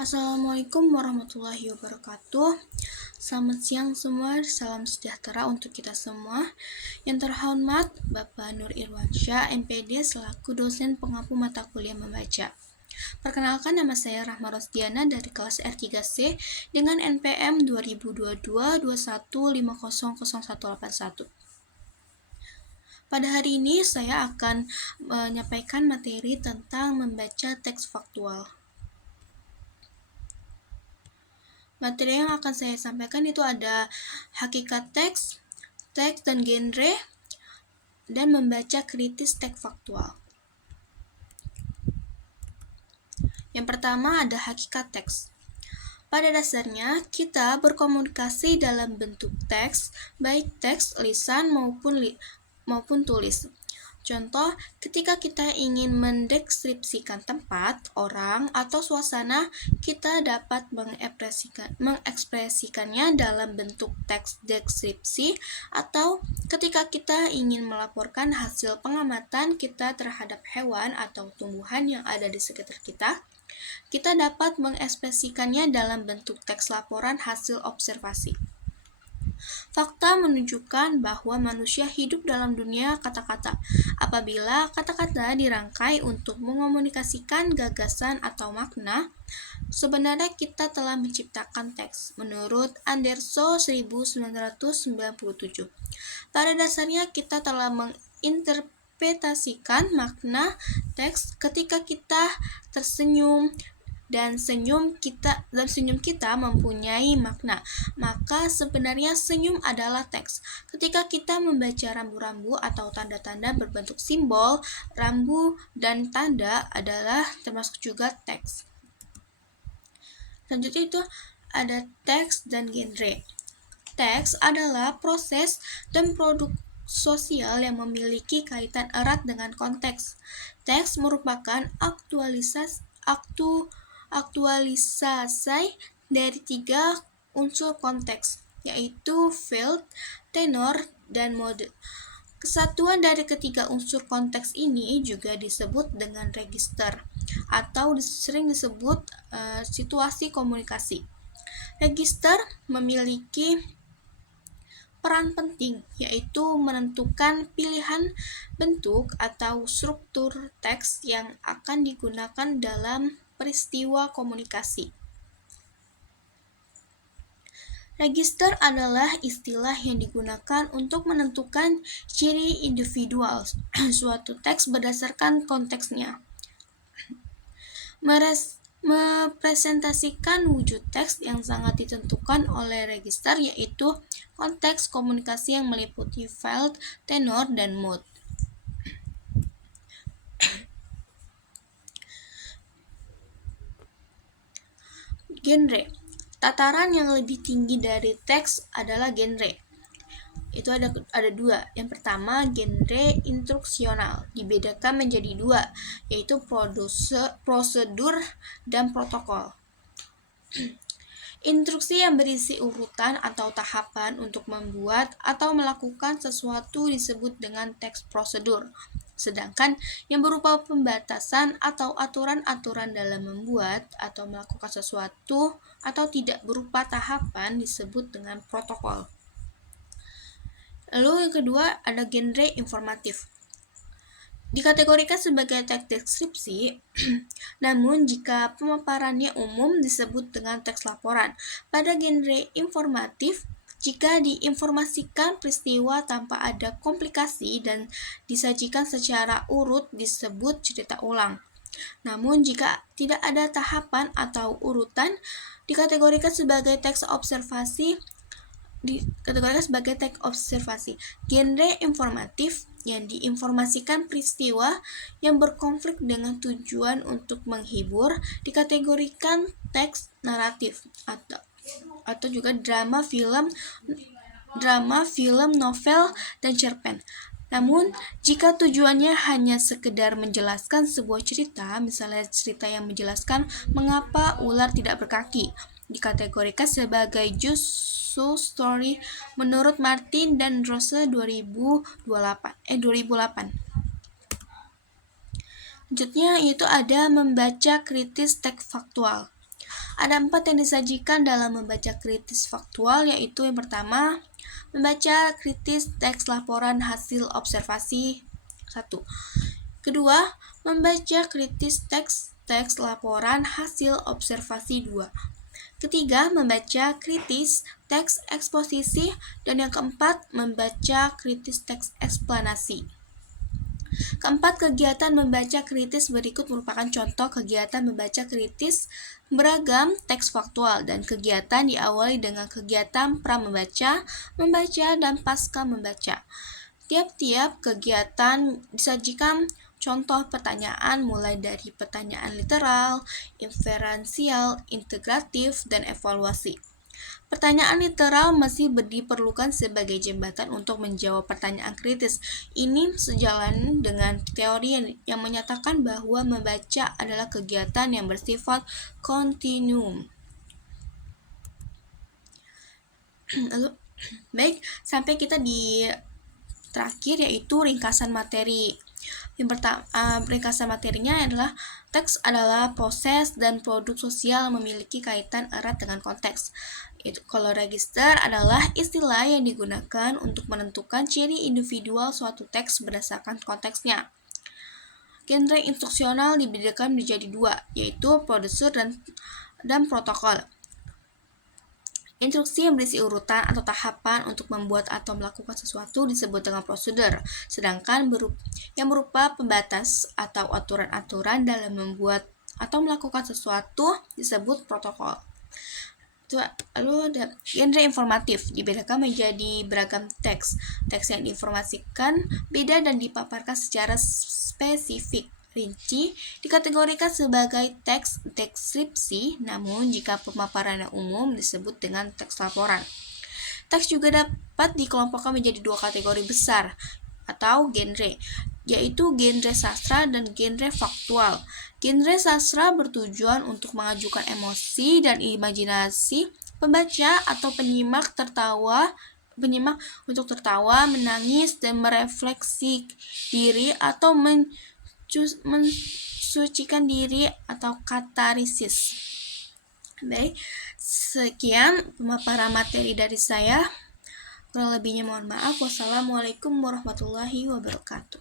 Assalamualaikum warahmatullahi wabarakatuh. Selamat siang semua, salam sejahtera untuk kita semua. Yang terhormat Bapak Nur Irwansyah, MPD selaku dosen pengampu mata kuliah membaca. Perkenalkan, nama saya Rahma Rosdiana dari kelas R3C dengan NPM 2022-21500181. Pada hari ini saya akan menyampaikan materi tentang membaca teks faktual. Materi yang akan saya sampaikan itu ada hakikat teks, teks dan genre, dan membaca kritis teks faktual. Yang pertama ada hakikat teks. Pada dasarnya, kita berkomunikasi dalam bentuk teks, baik teks lisan maupun tulis. Contoh, ketika kita ingin mendeskripsikan tempat, orang, atau suasana, kita dapat mengekspresikannya dalam bentuk teks deskripsi, atau ketika kita ingin melaporkan hasil pengamatan kita terhadap hewan atau tumbuhan yang ada di sekitar kita dapat mengekspresikannya dalam bentuk teks laporan hasil observasi. Fakta menunjukkan bahwa manusia hidup dalam dunia kata-kata. Apabila kata-kata dirangkai untuk mengomunikasikan gagasan atau makna, sebenarnya kita telah menciptakan teks, menurut Anderson 1997. Pada dasarnya kita telah menginterpretasikan makna teks ketika kita tersenyum, dan senyum kita mempunyai makna. Maka sebenarnya senyum adalah teks. Ketika kita membaca rambu-rambu atau tanda-tanda berbentuk simbol, rambu dan tanda adalah termasuk juga teks. Selanjutnya itu ada teks dan genre. Teks atualitas proses dan produk sosial yang memiliki kaitan erat dengan konteks. Teks merupakan aktualisasi dari 3 unsur konteks, yaitu field, tenor, dan mode. Kesatuan dari ketiga unsur konteks ini juga disebut dengan register, atau sering disebut situasi komunikasi. Register memiliki peran penting, yaitu menentukan pilihan bentuk atau struktur teks yang akan digunakan dalam peristiwa komunikasi. Register adalah istilah yang digunakan untuk menentukan ciri individual suatu teks berdasarkan konteksnya. Mepresentasikan wujud teks yang sangat ditentukan oleh register, yaitu konteks komunikasi yang meliputi field, tenor, dan mode. Genre. Tataran yang lebih tinggi dari teks adalah genre. Itu ada 2. Yang pertama, genre instruksional dibedakan menjadi 2, yaitu prosedur dan protokol. Instruksi yang berisi urutan atau tahapan untuk membuat atau melakukan sesuatu disebut dengan teks prosedur. Sedangkan yang berupa pembatasan atau aturan-aturan dalam membuat atau melakukan sesuatu atau tidak berupa tahapan disebut dengan protokol. Lalu yang kedua ada genre informatif. Dikategorikan sebagai teks deskripsi, namun jika pemaparannya umum disebut dengan teks laporan. Pada genre informatif, jika diinformasikan peristiwa tanpa ada komplikasi dan disajikan secara urut disebut cerita ulang. Namun jika tidak ada tahapan atau urutan, dikategorikan sebagai teks observasi. Genre informatif yang diinformasikan peristiwa yang berkonflik dengan tujuan untuk menghibur dikategorikan teks naratif atau juga drama, film, novel, dan cerpen. Namun, jika tujuannya hanya sekedar menjelaskan sebuah cerita, misalnya cerita yang menjelaskan mengapa ular tidak berkaki, dikategorikan sebagai just story menurut Martin dan Rose 2008. Selanjutnya itu ada membaca kritis teks faktual. Ada 4 yang disajikan dalam membaca kritis faktual, yaitu yang pertama, membaca kritis teks laporan hasil observasi 1. Kedua, membaca kritis teks laporan hasil observasi 2. Ketiga, membaca kritis teks eksposisi. Dan yang keempat, membaca kritis teks eksplanasi. Keempat, kegiatan membaca kritis berikut merupakan contoh kegiatan membaca kritis beragam teks faktual, dan kegiatan diawali dengan kegiatan pra-membaca, membaca, dan pasca membaca. Tiap-tiap kegiatan disajikan contoh pertanyaan mulai dari pertanyaan literal, inferensial, integratif, dan evaluasi. Pertanyaan literal masih diperlukan sebagai jembatan untuk menjawab pertanyaan kritis. Ini sejalan dengan teori yang menyatakan bahwa membaca adalah kegiatan yang bersifat kontinum. Lalu, baik, sampai kita di terakhir, yaitu ringkasan materi. Yang pertama, ringkasan materinya adalah teks adalah proses dan produk sosial memiliki kaitan erat dengan konteks. Kalau register adalah istilah yang digunakan untuk menentukan ciri individual suatu teks berdasarkan konteksnya. Genre instruksional dibedakan menjadi 2, yaitu prosedur dan protokol. Instruksi yang berisi urutan atau tahapan untuk membuat atau melakukan sesuatu disebut dengan prosedur, sedangkan yang berupa pembatas atau aturan-aturan dalam membuat atau melakukan sesuatu disebut protokol. Lalu ada genre informatif, dibedakan menjadi beragam teks. Teks yang diinformasikan beda dan dipaparkan secara spesifik rinci dikategorikan sebagai teks deskripsi, namun jika pemaparannya umum disebut dengan teks laporan. Teks juga dapat dikelompokkan menjadi 2 kategori besar atau genre, yaitu genre sastra dan genre faktual. Genre sastra bertujuan untuk mengajukan emosi dan imajinasi pembaca atau penyimak untuk tertawa, menangis, dan merefleksi diri atau mensucikan diri atau katarisis. Baik, sekian pemaparan materi dari saya. Kurang lebihnya mohon maaf. Wassalamualaikum warahmatullahi wabarakatuh.